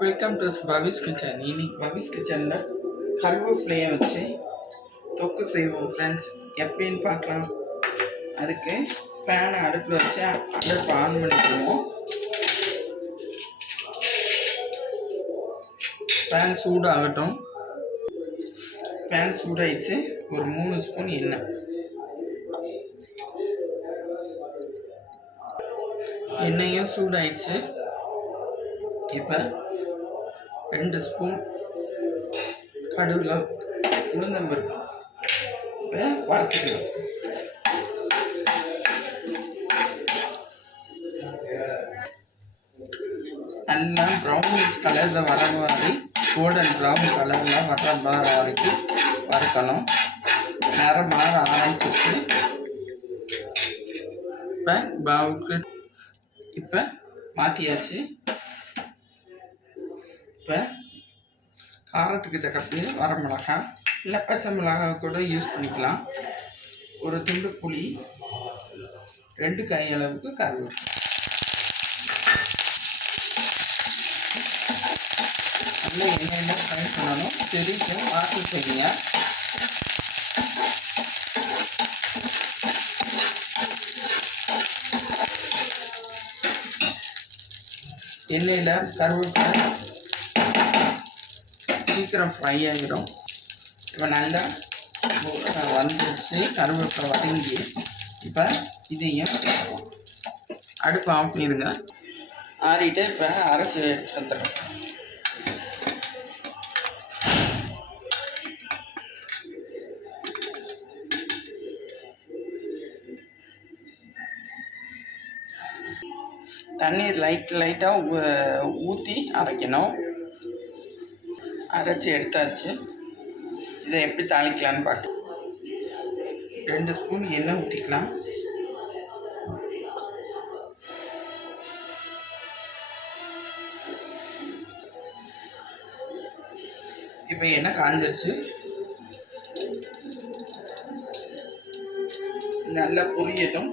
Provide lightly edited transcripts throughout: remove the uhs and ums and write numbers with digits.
Welcome to Pavis kitchen. இன்னைக்கு பவிஸ் கிச்சனில் கருவேப்பிலையை வச்சு தொக்கு செய்வோம் ஃப்ரெண்ட்ஸ். எப்படின்னு பார்க்கலாம். அதுக்கு பேனை அடுப்பில் வச்சு அடுப்பு ஆன் பண்ணிக்குவோம். பேன் சூடாகட்டும். பேன் சூடாயிடுச்சு. ஒரு 3 ஸ்பூன் எண்ணெயும் சூடாயிடுச்சு. இப்போ 2 ஸ்பூன் கடுகுல உளுந்தம்பருப்பு இப்போ வறுத்துக்கலாம். நல்லா ப்ரௌனிஷ் கலரில் வர மாதிரி கோல்டன் ப்ரௌன் கலரில் வர வரைக்கும் வறுக்கணும். நேரம் மாற ஆரம்பிச்சு இப்போ பவுலுக்கு இப்போ மாற்றியாச்சு. இப்போ காரத்துக்கு தக்கத்து வரமிளகாய் இல்லை பச்சை மிளகாய் கூட யூஸ் பண்ணிக்கலாம். ஒரு துண்டு புளி, 2 கை அளவுக்கு கருவேப்பிலை. நல்லா எண்ணெயில் ஃப்ரை பண்ணணும். தெரிக்கும் வாசல் செய்யுங்க. எண்ணெயில் கருவேப்பிலை சீக்கிரம் ஃப்ரை ஆகிடும். இப்போ நல்லா வந்துடுச்சு. கருவேப்பிலை வதங்கி இப்போ இதையும் அடுப்பு ஆஃப் பண்ணிடுங்க. ஆறிட்டு இப்போ அரைச்சி எடுத்து வந்துடுறோம். தண்ணீர் லைட்டாக ஊற்றி அரைக்கணும். அரைச்சி எடுத்தாச்சு. இதை எப்படி தாளிக்கலான்னு பார்க்கலாம். 2 ஸ்பூன் எண்ணெய் ஊற்றிக்கலாம். இப்போ எண்ணெய் காஞ்சிருச்சு. நல்லா பொரியட்டும்.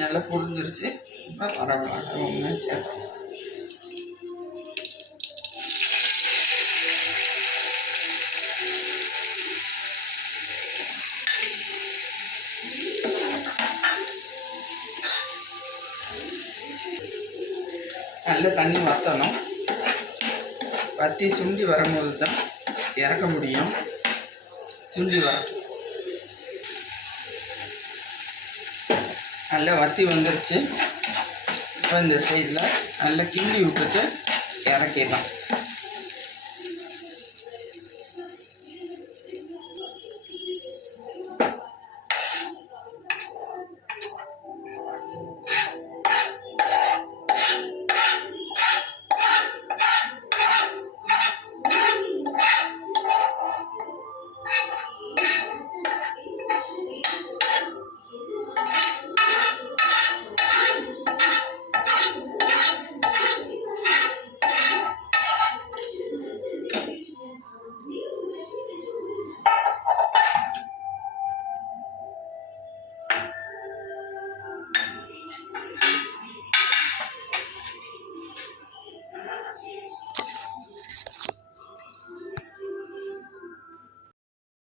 நல்லா பொரிஞ்சிருச்சு. இப்போ வரமிளகாய் ஒன்று சேர்த்தோம். நல்லா தண்ணி வற்றணும். வற்றி சுண்டி வரும்போது தான் இறக்க முடியும். சுண்டி வரட்டும். நல்லா வற்றி வந்துருச்சு. இப்போ இந்த சைடில் நல்லா கிண்டி விட்டுட்டு இறக்கிடலாம்.